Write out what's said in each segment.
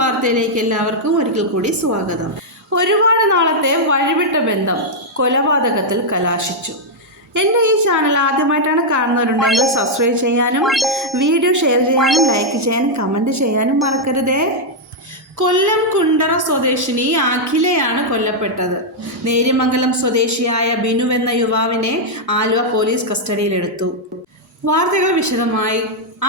വാർത്തയിലേക്ക് എല്ലാവർക്കും ഒരിക്കൽ കൂടി സ്വാഗതം. ഒരുപാട് നാളത്തെ വഴിവിട്ട ബന്ധം കൊലപാതകത്തിൽ കലാശിച്ചു. എൻ്റെ ഈ ചാനൽ ആദ്യമായിട്ടാണ് കാണുന്നവരുണ്ടെങ്കിൽ സബ്സ്ക്രൈബ് ചെയ്യാനും വീഡിയോ ഷെയർ ചെയ്യാനും ലൈക്ക് ചെയ്യാനും കമൻറ്റ് ചെയ്യാനും മറക്കരുതേ. കൊല്ലം കുണ്ടറ സ്വദേശിനി അഖിലയാണ് കൊല്ലപ്പെട്ടത്. നേര്യമംഗലം സ്വദേശിയായ ബിനു എന്ന യുവാവിനെ ആലുവ പോലീസ് കസ്റ്റഡിയിലെടുത്തു. വാർത്തകൾ വിശദമായി.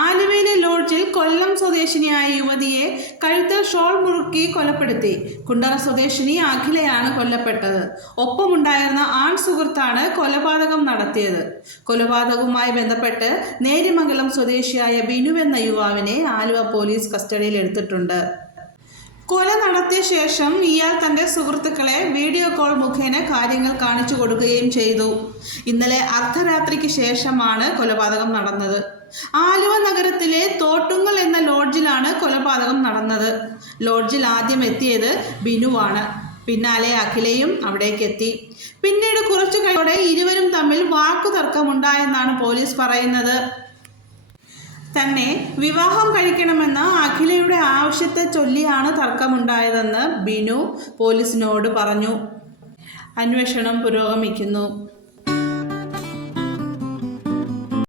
ആലുവയിലെ ലോഡ്ജിൽ കൊല്ലം സ്വദേശിനിയായ യുവതിയെ കഴുത്തിൽ ഷോൾ മുറുക്കി കൊലപ്പെടുത്തി. കുണ്ടറ സ്വദേശിനി അഖിലയാണ് കൊല്ലപ്പെട്ടത്. ഒപ്പമുണ്ടായിരുന്ന ആൺ സുഹൃത്താണ് കൊലപാതകം നടത്തിയത്. കൊലപാതകവുമായി ബന്ധപ്പെട്ട് നേര്യമംഗലം സ്വദേശിയായ ബിനു എന്ന യുവാവിനെ ആലുവ പോലീസ് കസ്റ്റഡിയിൽ എടുത്തിട്ടുണ്ട്. കൊല നടത്തിയ ശേഷം ഇയാൾ തൻ്റെ സുഹൃത്തുക്കളെ വീഡിയോ കോൾ മുഖേന കാര്യങ്ങൾ കാണിച്ചു കൊടുക്കുകയും ചെയ്തു. ഇന്നലെ അർദ്ധരാത്രിക്ക് ശേഷമാണ് കൊലപാതകം നടന്നത്. ആലുവ നഗരത്തിലെ തോട്ടുങ്ങൽ എന്ന ലോഡ്ജിലാണ് കൊലപാതകം നടന്നത്. ലോഡ്ജിൽ ആദ്യം എത്തിയത് ബിനുവാണ്. പിന്നാലെ അഖിലയും അവിടേക്ക് എത്തി. പിന്നീട് കുറച്ചു കഴിയോടെ ഇരുവരും തമ്മിൽ വാക്കുതർക്കമുണ്ടായെന്നാണ് പോലീസ് പറയുന്നത്. തന്നെ വിവാഹം കഴിക്കണമെന്ന അഖിലയുടെ ആവശ്യത്തെ ചൊല്ലിയാണ് തർക്കമുണ്ടായതെന്ന് ബിനു പോലീസിനോട് പറഞ്ഞു. അന്വേഷണം പുരോഗമിക്കുന്നു.